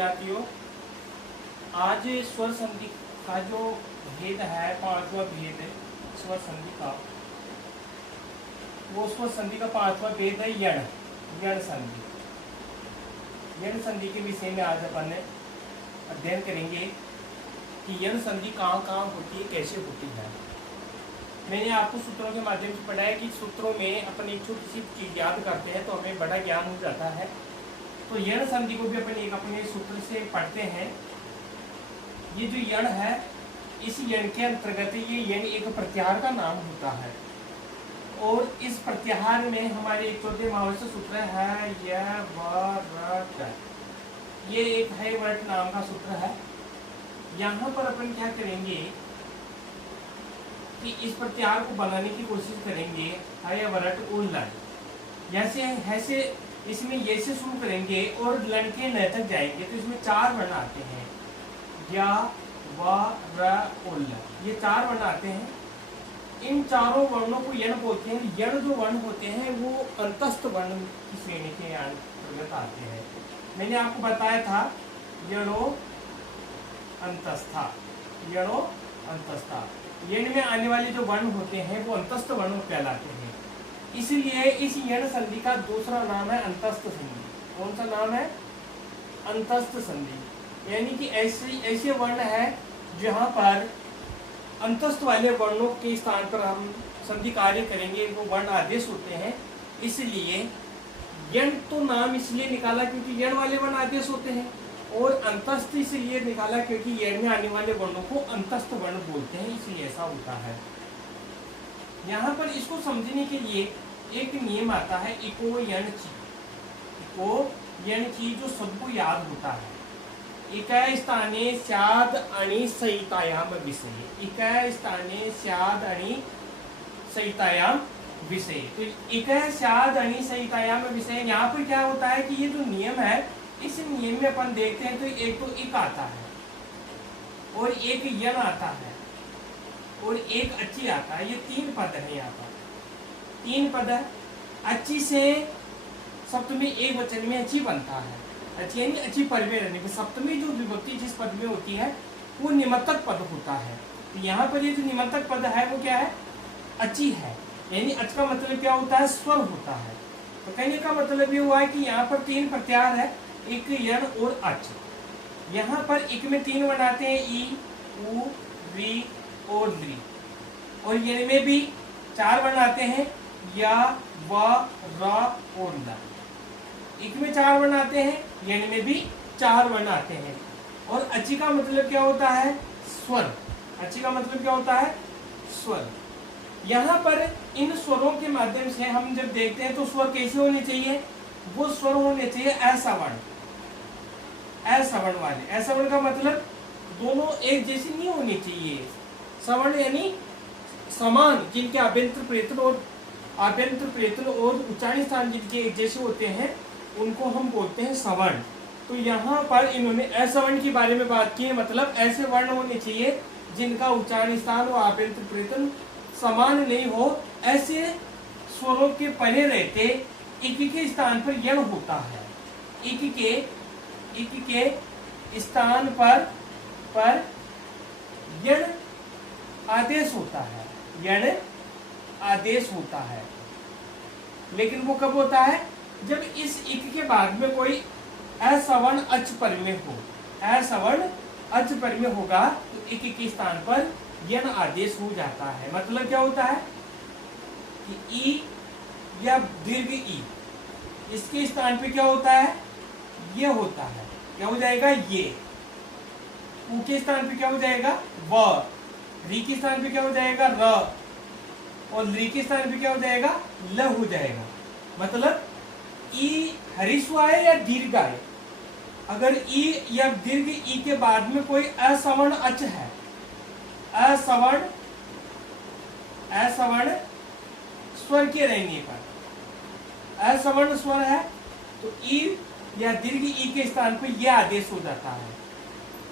विद्यार्थियों, आज स्वर संधि का जो भेद है, पांचवा भेद स्वर संधि का, वो स्वर संधि का पांचवा भेद है यण यण संधि। यण संधि के विषय में आज अपन अध्ययन करेंगे कि यण संधि कहाँ कहाँ होती है, कैसे होती है। मैंने आपको सूत्रों के माध्यम से पढ़ा है कि सूत्रों में अपन एक छोटी सी चीज याद करते हैं तो हमें बड़ा ज्ञान हो जाता है। तो यण संधि को भी अपन एक अपने सूत्र से पढ़ते हैं। ये जो यण है, इस यण के अंतर्गत ये यण एक प्रत्याहार का नाम होता है और इस प्रत्याहार में हमारे एक चौथे महावस्त्र सूत्र है यवरट। ये एक है वर्ट नाम का सूत्र है। यहाँ पर अपन क्या करेंगे कि इस प्रत्याहार को बनाने की कोशिश करेंगे है वरट और लन। जैसे ऐसे इसमें ये से शुरू करेंगे और लन के न तक जाएंगे तो इसमें चार वर्ण आते हैं, या व र और ल, ये चार वर्ण आते हैं। इन चारों वर्णों को यण बोलते हैं। यण जो वर्ण होते हैं वो अंतस्थ वर्ण की श्रेणी के अंतर्गत आते हैं। मैंने आपको बताया था यणो अंतस्था, यणो अंतस्था। यण में आने वाले जो वर्ण होते हैं वो अंतस्थ वर्ण कहलाते हैं। इसलिए इस यण संधि का दूसरा नाम है अंतस्थ संधि। कौन सा नाम है? अंतस्थ संधि। यानी कि ऐसे वर्ण है जहाँ पर अंतस्थ वाले वर्णों के स्थान पर हम संधि कार्य करेंगे, वो वर्ण आदेश होते हैं। इसलिए यण तो नाम इसलिए निकाला क्योंकि यण वाले वर्ण आदेश होते हैं, और अंतस्थ इसलिए निकाला क्योंकि यण में आने वाले वर्णों को अंतस्थ वर्ण बोलते हैं, इसलिए ऐसा होता है। यहाँ पर इसको समझने के लिए एक नियम आता है इको यण ची। इको यण ची जो सबको याद होता है। इकय स्थाने स्याद आणि संहितायाम विषय। इकय स्थाने स्याद आणि संहितायाम विषय। तो इकय स्याद आणि संहितायाम विषय, यहाँ पर क्या होता है कि ये जो नियम है, इस नियम में अपन देखते हैं तो एक तो इक आता है और एक यण आता है और एक अच्छी आता है। ये तीन पद है। यहाँ पर तीन पद है। अच्छी से सप्तमी एक वचन में अच्छी बनता है। अच्छी यानी अच्छी पद में रहने पर सप्तमी जो विभक्ति जिस पद में होती है वो निमंतक पद होता है। तो यहाँ पर ये जो निमंतक पद है वो क्या है? अच्छी है। यानी अच का मतलब क्या होता है? स्वर होता है। तो कहने का मतलब ये हुआ है कि यहाँ पर तीन प्रत्याहार है, इक यण और अच। यहाँ पर इक में तीन वर्ण आते हैं, ई उ री और ली, और यण में भी चार वर्ण आते हैं, या व र और ल। इक में चार वर्ण आते हैं, यण में भी चार वर्ण आते हैं। और अच्छी का मतलब क्या होता है? स्वर। अच्छी का मतलब क्या होता है? स्वर। यहाँ पर इन स्वरों के माध्यम से हम जब देखते हैं तो स्वर कैसे होने चाहिए? वो स्वर होने चाहिए असवर्ण, असवर्ण वाले। असवर्ण का मतलब दोनों एक जैसी नहीं होनी चाहिए। सवर्ण यानी समान, जिनके आभ्यंतर प्रयत्न और उच्चारण स्थान जिनके एक जैसे होते हैं उनको हम बोलते हैं सवर्ण। तो यहाँ पर इन्होंने असवर्ण के बारे में बात की है, मतलब ऐसे वर्ण होने चाहिए जिनका उच्चारण स्थान और आभ्यंतर प्रयत्न समान नहीं हो। ऐसे स्वरों के परे रहते इक के स्थान पर यण होता है। इक के स्थान पर यण आदेश होता है। यण आदेश होता है। लेकिन वो कब होता है? जब इस इक के बाद में कोई असवर्ण अच पर में हो। असवर्ण अच पर में होगा तो इक के स्थान पर यण आदेश हो जाता है। मतलब क्या होता है कि ई या दीर्घ ई, इसके स्थान पे क्या होता है? ये होता है। क्या हो जाएगा? ये। उ के स्थान पे क्या हो जाएगा? व। री के स्थान पे क्या हो जाएगा? र। और ली के स्थान पे क्या हो जाएगा? ल हो जाएगा। मतलब ई हरिस्व आए या दीर्घ आए, अगर ई या दीर्घ ई के बाद में कोई असवर्ण अच है, असवर्ण स्वर के रहने पर असवर्ण स्वर है तो ई या दीर्घ ई के स्थान पर यह आदेश हो जाता है।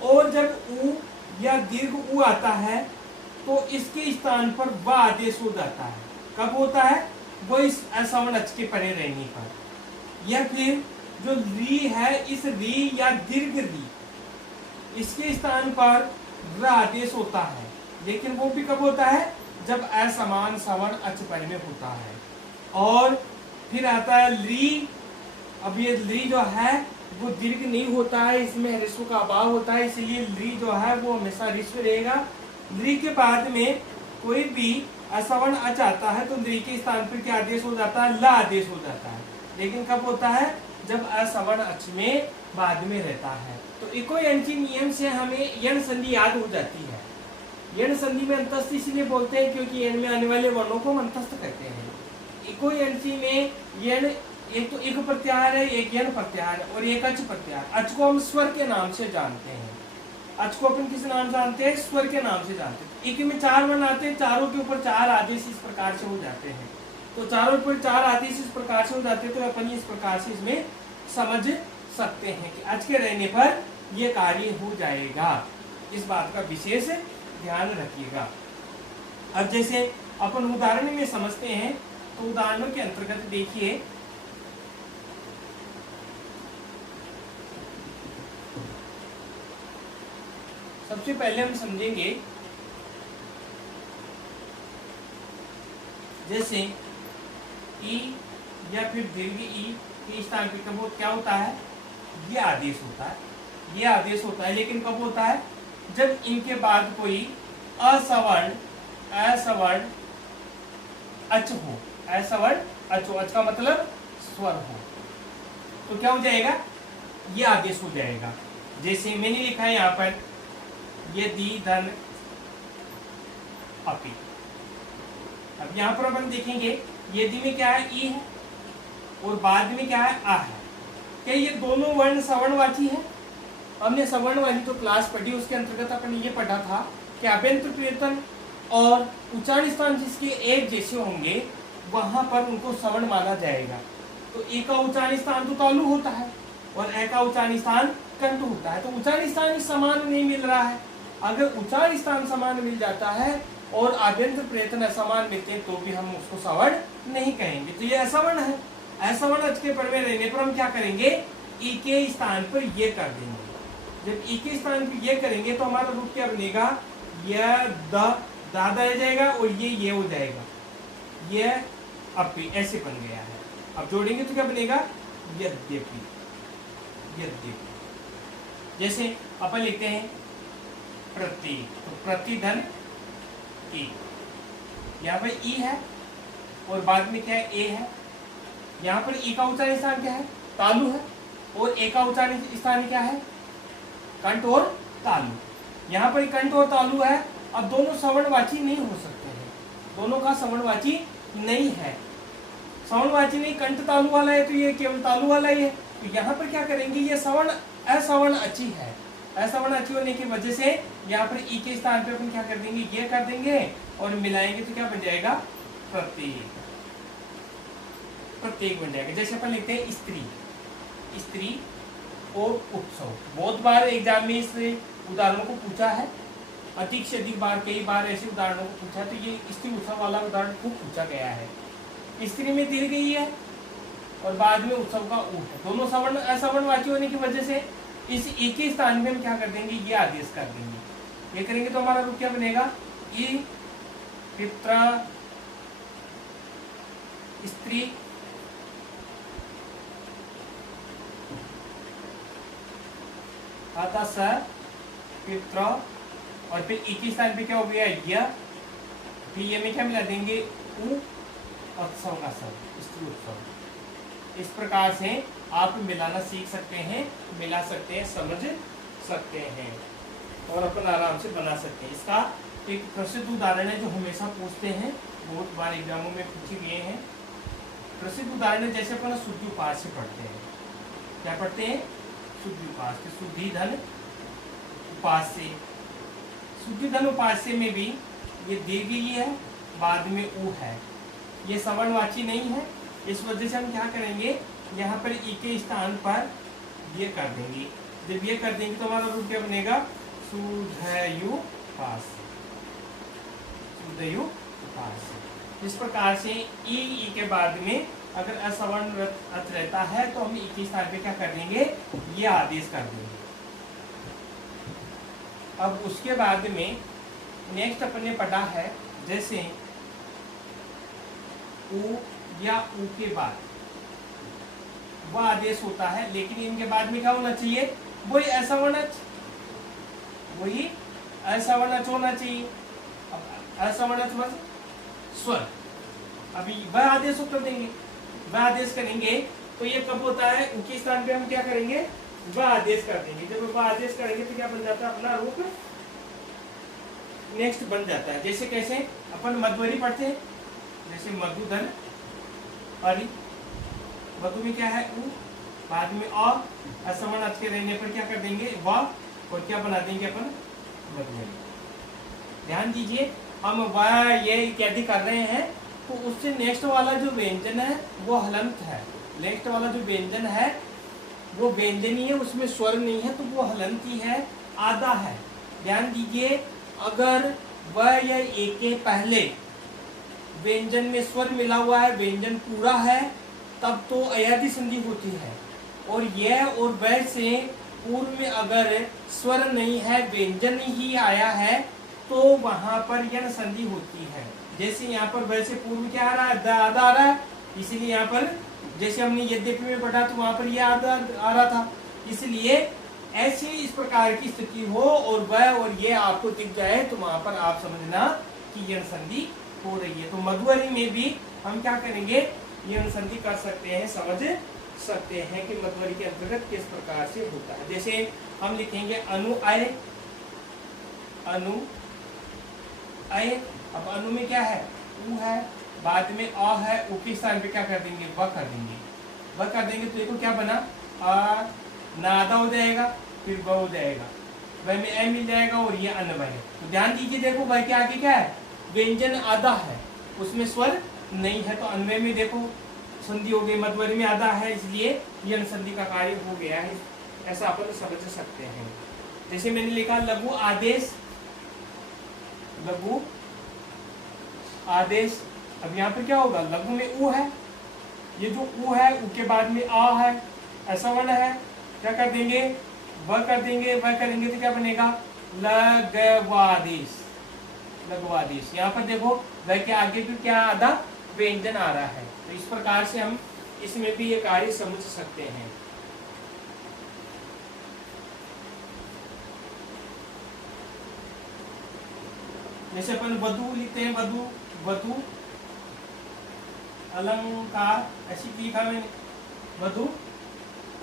और जब उ या दीर्घ उ आता है तो इसके स्थान पर वह आदेश हो जाता है। कब होता है? वो इस असवर्ण अच के परे रहने पर। या फिर जो री है, इस री या दीर्घ री, इसके स्थान पर र आदेश होता है, लेकिन वो भी कब होता है, जब असमान सवर्ण अच पर में होता है। और फिर आता है ली। अब ये ली जो है वो दीर्घ नहीं होता है, इसमें ह्रस्व का अभाव होता है, इसलिए ली जो है वो हमेशा ह्रस्व रहेगा। ली के बाद में कोई भी असवर्ण अच आता है तो ली के स्थान पर क्या आदेश हो जाता है, ल आदेश हो जाता है, लेकिन कब होता है, जब असवर्ण अच में बाद में रहता है। तो इको यंची नियम से हमें यण संधि याद हो जाती है। यण संधि में अंतस्थ इसलिए बोलते हैं क्योंकि यण में आने वाले वर्णों को हम अंतस्थ कहते हैं। इको यंची में यण एक तो इक प्रत्याहार है, एक यण प्रत्याहार और एक अच प्रत्याहार। अच को हम स्वर के नाम से जानते हैं। अच को अपन किस नाम जानते हैं, स्वर के नाम से जानते हैं। इक में 4 वर्ण आते हैं, चारों के ऊपर 4 आदेश इस प्रकार से हो जाते हैं। तो चारों पर 4 आदेश इस प्रकार से हो जाते हैं, तो अपन इस प्रकार से इसमें समझ सकते हैं कि अच के रहने पर यह कार्य हो जाएगा। इस बात का विशेष ध्यान रखिएगा। अब जैसे अपन उदाहरण में समझते हैं, तो उदाहरणों के अंतर्गत देखिए, सबसे पहले हम समझेंगे जैसे ई या फिर दीर्घ ई के स्थान पे कब क्या होता है, ये आदेश होता है, ये आदेश होता है, लेकिन कब होता है, जब इनके बाद कोई असवर्ण अच हो, असवर्ण अच हो, अच का मतलब स्वर हो, तो क्या हो जाएगा, ये आदेश हो जाएगा। जैसे मैंने लिखा है यहाँ पर यदि धन अपि। अब यहाँ पर अपन देखेंगे यदि में क्या है, ई है और बाद में क्या है, आ है। क्या ये दोनों वर्ण सवर्णवाची है? हमने सवर्ण वाली तो क्लास पढ़ी, उसके अंतर्गत अपन ये पढ़ा था कि अभ्यंतर प्रेतन और उच्चारण स्थान जिसके एक जैसे होंगे वहां पर उनको सवर्ण माना जाएगा। तो ए का उच्चारण स्थान तो तालु होता है और ए का उच्चारण स्थान कंठ होता है, तो उच्चारण स्थान समान नहीं मिल रहा है। अगर उच्चारण स्थान समान मिल जाता है और आभ्यंतर प्रयत्न असमान मिलते हैं तो भी हम उसको सवर्ण नहीं कहेंगे, तो ये असवर्ण है। असवर्ण अच के पड़ में रहने पर हम क्या करेंगे, ई के स्थान पर ये कर देंगे। जब ई के स्थान पर ये करेंगे तो हमारा रूप क्या बनेगा, यह दादा रह जाएगा और ये हो जाएगा, ये अपि ऐसे बन गया है। अब जोड़ेंगे तो क्या बनेगा, यद्यपि। यद्यपि जैसे अपन लिखते हैं प्रति, तो प्रति धन ई, यहाँ पर ई है और बाद में क्या है, ए है। यहाँ पर ई का उच्चारण स्थान क्या है, तालु है, और ए का उच्चारण स्थान क्या है, कंठ और तालु। यहाँ पर कंठ और तालु है। अब दोनों सवर्णवाची नहीं हो सकते हैं, दोनों का सवर्णवाची नहीं है, सवर्णवाची नहीं, कंठ तालु वाला है तो ये केवल तालु वाला ही है। तो यहाँ पर क्या करेंगे, ये सवर्ण असवर्ण अची है, असवर्ण अची होने की वजह से यहाँ पर ई के स्थान पे अपन क्या कर देंगे, ये कर देंगे और मिलाएंगे तो क्या बन जाएगा, प्रत्येक। प्रत्येक बन जाएगा। जैसे अपन लिखते हैं स्त्री, स्त्री और उत्सव। बहुत बार एग्जाम में इस उदाहरणों को पूछा है, अधिक से अधिक बार, कई बार ऐसे उदाहरणों को पूछा है, तो ये स्त्री उत्सव वाला उदाहरण खूब पूछा गया है। स्त्री में दीर्घ ई है और बाद में उत्सव का ऊ है, दोनों सवर्ण असवर्णवाची होने की वजह से इस ई के स्थान में हम क्या कर देंगे, ये आदेश कर देंगे। ये करेंगे तो हमारा रूप क्या बनेगा, ई पित्र स्त्री आता सर पित्र, और फिर ई के स्थान पे क्या हो गया, यह, फिर ये में क्या मिला देंगे, ऊ, उत्सव का सब, स्त्री उत्सव। इस प्रकार से आप मिलाना सीख सकते हैं, मिला सकते हैं, समझ सकते हैं और अपन आराम से बना सकते हैं। इसका एक प्रसिद्ध उदाहरण है जो हमेशा पूछते हैं, बहुत बार एग्जामों में पूछे गए हैं। प्रसिद्ध उदाहरण है जैसे अपन शुद्धि उपास्य पढ़ते हैं, क्या पढ़ते हैं, शुद्धि उपास्य, शुद्धि धन उपास्य। शुद्धि धन उपास्य में भी ये दीर्घ ई है, बाद में ऊ है, ये सवर्णवाची नहीं है। इस वजह से हम क्या करेंगे, यहाँ पर ई के स्थान पर ये कर देंगे। जब ये कर देंगे तो हमारा रूप क्या बनेगा, शुद्धयुपास्य, शुद्धयुपास्य। इस प्रकार से ई के बाद में अगर असवर्ण अच रहता है तो हम एक ही स्थान पे क्या कर देंगे, ये आदेश कर देंगे। अब उसके बाद में नेक्स्ट अपन ने पढ़ा है, जैसे उ या उ के बाद वह आदेश होता है, लेकिन इनके बाद में क्या होना चाहिए, वही असवर्णच, वही असवर्णच होना चाहिए। अब असवर्णच मतलब स्वर, अभी वह आदेश उत्तर देंगे, वह आदेश करेंगे तो ये कब होता है, उनके स्थान पे हम क्या करेंगे, वह आदेश कर देंगे। जब वह आदेश करेंगे तो क्या बन जाता है, अपना रूप नेक्स्ट बन जाता है। जैसे कैसे अपन मध्वरी पढ़ते हैं, जैसे मधुधन अरि, मधु में क्या है उ, बाद में अ, असवर्ण अच के रहने पर क्या कर देंगे व, और क्या बना देंगे अपन मधुबनी। ध्यान दीजिए, हम वह ये इत्यादि कर रहे हैं तो उससे नेक्स्ट वाला जो व्यंजन है वो हलंत है। नेक्स्ट वाला जो व्यंजन है वो व्यंजनी है, उसमें स्वर नहीं है तो वो हलंत ही है, आधा है। ध्यान दीजिए, अगर वह या एक के पहले व्यंजन में स्वर मिला हुआ है, व्यंजन पूरा है, तब तो अयादि संधि होती है। और यह और वह से पूर्व में अगर स्वर नहीं है, व्यंजन ही आया है, तो वहां पर यण संधि होती है। जैसे यहाँ पर वह से पूर्व क्या आ रहा है, आधा आ रहा है, इसीलिए यहाँ पर जैसे हमने यद्यपि में पढ़ा तो वहां पर यह आधा आ रहा था। इसलिए ऐसी इस प्रकार की स्थिति हो और वह और ये आपको दिख जाए तो वहां पर आप समझना कि यण संधि हो रही है। तो मधुवरी में भी हम क्या करेंगे, यण संधि कर सकते हैं, समझ सकते हैं कि मधुवरी के अंतर्गत किस प्रकार से होता है। जैसे हम लिखेंगे अनु अय, अनु अय। अब अनु में क्या है, उ है, बाद में अ है, उ के स्थान पे क्या कर देंगे, व कर देंगे। व कर देंगे तो देखो क्या बना, अ नादा हो जाएगा, फिर व हो जाएगा, वह में ए मिल जाएगा और ये अनवय है। तो ध्यान दीजिए, देखो वह के आगे क्या है, व्यंजन आधा है, उसमें स्वर नहीं है, तो अन्वय में देखो संधि हो गई, मध्वरी में आधा है, इसलिए यण संधि का कार्य हो गया है। ऐसा अपन समझ सकते हैं। जैसे मैंने लिखा लघु आदेश, लघु आदेश। अब यहाँ पर क्या होगा, लघु में उ है, ये जो उ है, उ के बाद में आ है, असवर्ण है, क्या कर देंगे, व कर देंगे, व करेंगे तो क्या बनेगा, लघवादेश, लघवादेश। यहाँ पर देखो व के आगे भी क्या आधा व्यंजन आ रहा है। तो इस प्रकार से हम इसमें भी ये कार्य समझ सकते हैं। जैसे अपन वधु लिखते हैं, वधु, वधु अलंकार, ऐसी लिखा मैंने, वधु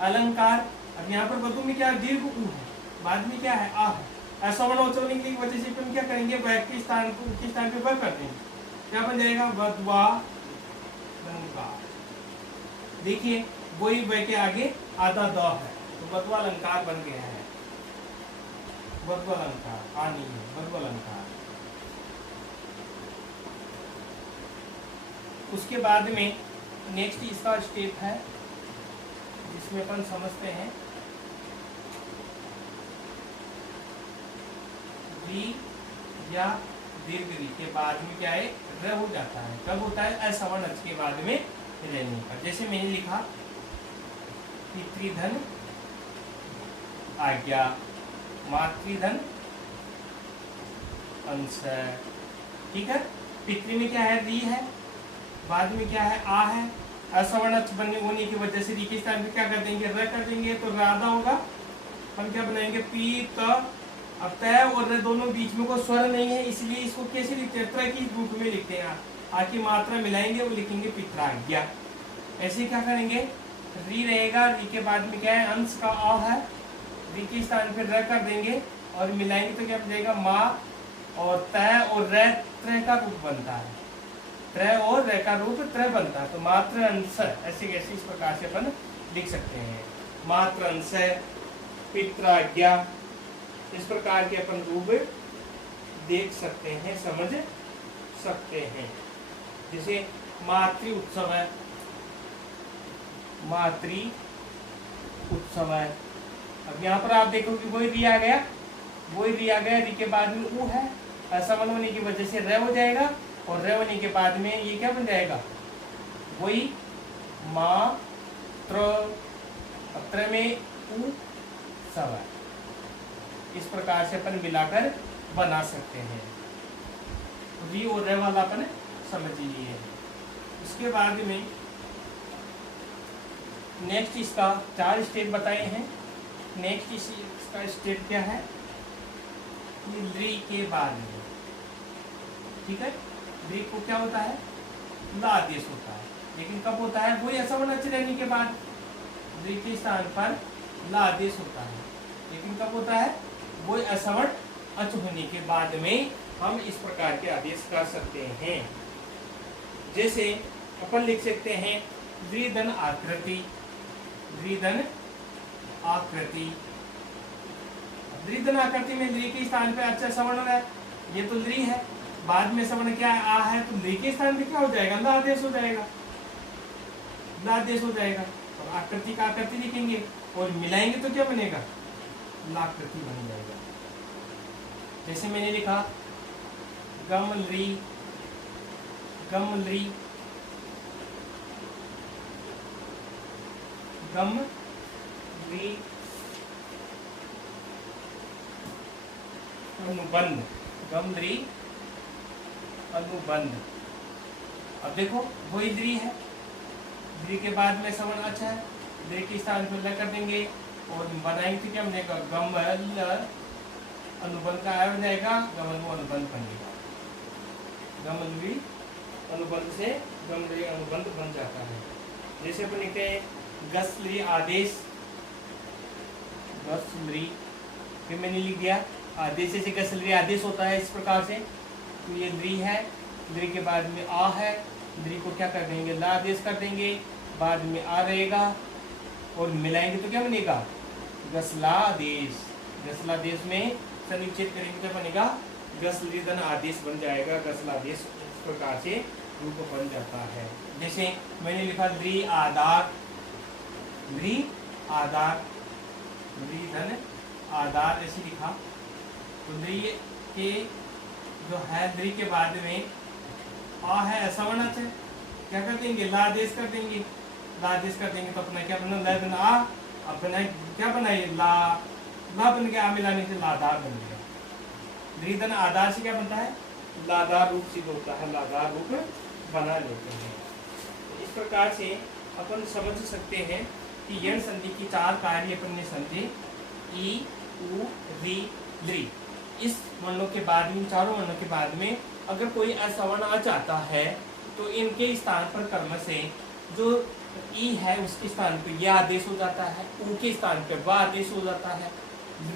अलंकार। अब यहाँ पर वधु में क्या दीर्घ उ है, बाद में क्या है आ है, असवर्ण उच्चारण की वजह से अपन क्या करेंगे, वह के स्थान को के स्थान पे वह कर देंगे, क्या बन जाएगा, वधवा अलंकार। देखिए वही वह के आगे आधा द है, तो वधवा अलंकार बन गया है, वधवा अलंकार, आ नहीं है, वधवा अलंकार। उसके बाद में नेक्स्ट इसका स्टेप है जिसमें अपन समझते हैं री या दीर्घ री के बाद में क्या है, र हो जाता है। कब होता है, असवर्ण अच के बाद में रहने पर। जैसे मैंने लिखा पितृधन आज्ञा, मातृधन अंश, ठीक है। पितृ में क्या है, री है, बाद में क्या है, आ है, असवर्ण बनने होने की वजह से री के स्थान पे क्या कर देंगे, र कर देंगे, तो राधा होगा। हम क्या बनाएंगे, पी त। अब तय और र दोनों बीच में कोई स्वर नहीं है, इसलिए इसको कैसे लिखते हैं, त्र की रूप में लिखते हैं। आ की मात्रा मिलाएंगे, वो लिखेंगे पित्राज्ञा। ऐसे क्या करेंगे, री रहेगा, री के बाद में क्या है, अंश का अ है, री के स्थान पे र कर देंगे और मिलाएंगे तो क्या बन जाएगा, माँ, और तय और र त्र का रूप बनता है, त्र और र का रूप त्र बनता है, तो मात्र अंश, ऐसे कैसे इस प्रकार से अपन लिख सकते हैं, मात्र अंश, पित्राज्ञा। इस प्रकार के अपन रूप देख सकते हैं, समझ सकते हैं। जैसे मातृ उत्सव है, मातृ उत्सव है। अब यहाँ पर आप देखो कि वही री आ गया, वही री आ गया, री के बाद में उ है, असवर्ण होने की वजह से र हो जाएगा, और र होने के बाद में ये क्या बन जाएगा, वही मात्र, त्र में उ सवर, इस प्रकार से अपन मिलाकर बना सकते हैं। री और रे वाला अपन समझ लिए। उसके बाद में नेक्स्ट इसका 4 स्टेप बताए हैं। नेक्स्ट इसका स्टेप क्या है, री के बाद में, ठीक है। री को क्या होता है, ला आदेश होता है, लेकिन कब होता है, वही असवर्ण अच रहने के बाद री के स्थान पर ला आदेश होता है, लेकिन कब होता है, वही असवर्ण अच होने के बाद में हम इस प्रकार के आदेश कर सकते हैं। जैसे अपन लिख सकते हैं द्विधन आकृति, द्विधन आकृति। द्विधन आकृति में ली के स्थान पे अच्छा सवर्ण है, ये तो ली है, बाद में सवर्ण क्या है, आ है, तो ली के स्थान पे क्या हो जाएगा, ला आदेश हो जाएगा, ला आदेश हो जाएगा। तो आकृति का आकृति लिखेंगे और मिलाएंगे तो क्या बनेगा, लाकृति बन जाएगा। जैसे मैंने लिखा गमलरी, गमलरी, गमलरी अनुबंध, गमलरी अनुबंध। अब देखो वही द्री है, द्री के बाद में सवर्ण अच्छा है, द्री के स्थान पर ल कर देंगे और बनाएंगे तो क्या बनेगा, गमल अनुबंध का आया हो जाएगा, गमल अनुबंध बनेगा। गमलवी अनुबंध से गमलवी अनुबंध बन जाता है। जैसे अपन लिखते हैं गसली आदेश, गसली, फिर मैंने लिख दिया आदेश से गसली आदेश होता है इस प्रकार से। तो ये द्री है, द्री के बाद में आ है, द्री को क्या कर देंगे, ला आदेश कर देंगे, बाद में आ रहेगा और मिलाएंगे तो क्या बनेगा, गसलादेश। गसलादेश में सनिश्चित करेंगे तो बनेगा गसलीदन आदेश बन जाएगा। गसलादेश इस प्रकार से रूप बन जाता है। जैसे मैंने लिखा द्री आधार, द्री आधार, द्विधन आधार ऐसे लिखा। तो द्री के जो है, द्री के बाद में आ है सवर्ण है, क्या कर देंगे, ला आदेश कर देंगे, ला आदेश कर देंगे तो अपना क्या बना, ला बना आ, अपना क्या बनाइए, ला, ला बन गया, आ मिलाने से लादार बन गया। द्विधन आधार से क्या बनता है, लादार रूप सिद्ध होता है, लादार रूप बना लेते हैं। इस प्रकार से अपन समझ सकते हैं कि यण संधि की 4 कार्य अपन ने समझे, ई, उ, री, द्री। इस वर्णों के बाद में, चारों वर्णों के बाद में अगर कोई असवर्ण आ जाता है तो इनके स्थान पर कर्म से जो ई है उसके स्थान पर यह आदेश हो जाता है, उ के स्थान पर व आदेश हो जाता है,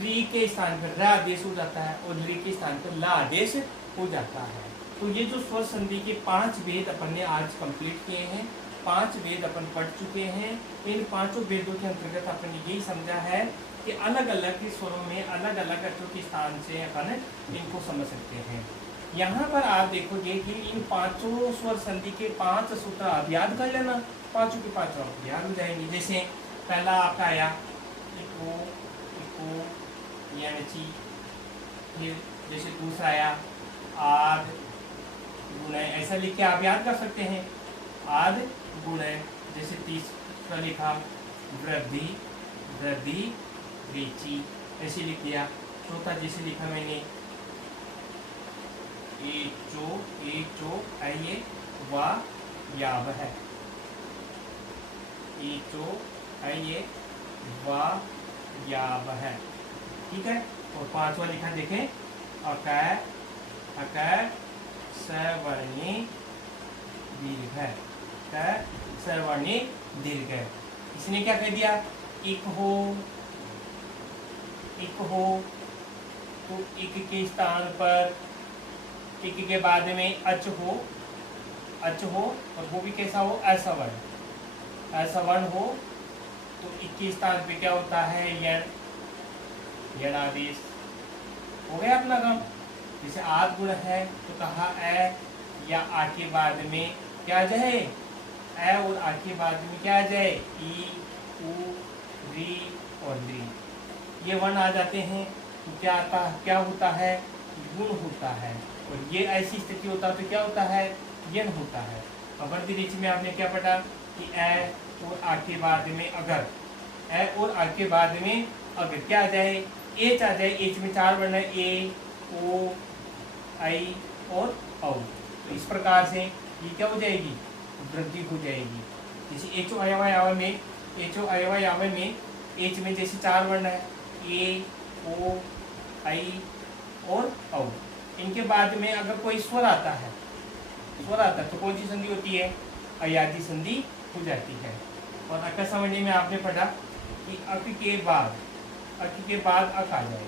री के स्थान पर र आदेश हो जाता है और ली के स्थान पर ला आदेश हो जाता है। तो ये जो स्वर संधि के 5 भेद अपन ने आज कंप्लीट किए हैं, 5 वेद अपन पढ़ चुके हैं। इन 5 वेदों के अंतर्गत अपन ने यही समझा है कि अलग अलग स्वरों में अलग अलग अर्थों के स्थान से अपन इनको समझ सकते हैं। यहाँ पर आप देखोगे कि इन 5 स्वर संधि के 5 सूत्र आप याद कर लेना, 5 के 5 आप याद हो जाएंगे। जैसे पहला आपका आया इको, इको, यानी, फिर जैसे दूसरा आया आद गुण, ऐसा लिख के आप याद कर सकते हैं, आद गुण। जैसे तीसरा लिखा वृद्धि, वृद्धि, रीचि, ऐसे लिख दिया। चौथा जैसे लिखा मैंने एचो, आइए वा याव है, एचो, आइए वा याव है, ठीक है। और 5वां लिखा देखें अकार, अकार सवर्णी दीर्घ है, अकार सवर्णी दीर्घ है। इसने क्या कह दिया, इक हो, इक हो, तो इक के स्थान पर इक के बाद में अच हो, अच हो, और वो भी कैसा हो, असवर्ण, असवर्ण हो, तो इक के स्थान पे क्या होता है, यण, यण आदेश हो गया अपना काम। जैसे आद गुण है तो कहा ए या आ के बाद में क्या आ जाए, ए और आ के बाद में क्या आ जाए, ई, उ, री और ली, ये वर्ण आ जाते हैं तो क्या आता, क्या होता है, गुण होता है। और ये ऐसी स्थिति होता है तो क्या होता है, यण होता है। और वृद्धि रीच में आपने क्या पढ़ा कि ए और आ के बाद में अगर, ए और आ के बाद में अगर क्या आ जाए, एच आ जाए। एच में 4 वर्ण है, ए, ओ, आई और औ। तो इस प्रकार से ये क्या हो जाएगी, वृद्धि हो जाएगी। जैसे एचो अयवय में, एचो अयवय में एच में जैसे 4 वर्ण है, ए, ओ, आई और औ। इनके बाद में अगर कोई स्वर आता है, स्वर आता है तो कौन सी संधि होती है, अयादि संधि हो जाती है। और अक समझने में आपने पढ़ा कि अक के बाद, अक के बाद अक आ जाए,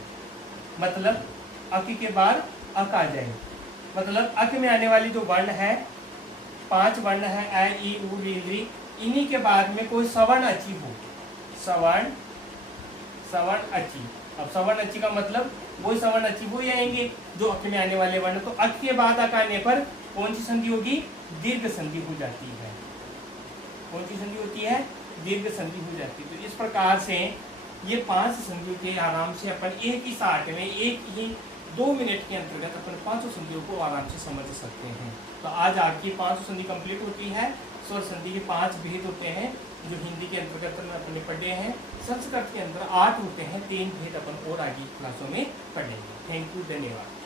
मतलब अक के बाद अक आ जाए, मतलब अक में आने वाली जो वर्ण है, 5 वर्ण है, ए, ई, उ, री, इन्हीं के बाद में कोई सवर्ण अची हो, सवर्ण, सवर्ण अची। अब सवर्ण अची का मतलब वो सवर्ण अची वो आएंगे जो अक में आने वाले वर्ण। तो अक के बाद अक आने पर कौन सी संधि होगी, दीर्घ संधि हो जाती है। कौन सी संधि होती है, दीर्घ संधि हो जाती है। तो इस प्रकार से ये 5 संधियों के आराम से अपन एक ही साथ में, एक ही 2 मिनट के अंतर्गत अपन 5 संधियों को आराम से समझ सकते हैं। तो आज आपकी 5 संधि कंप्लीट होती है। स्वर संधि के 5 भेद होते हैं जो हिंदी के अंतर्गत अपने पढ़े हैं। संस्कृत के अंदर 8 होते हैं, 3 भेद अपन और आगे क्लासों में पढ़ेंगे। थैंक यू, धन्यवाद।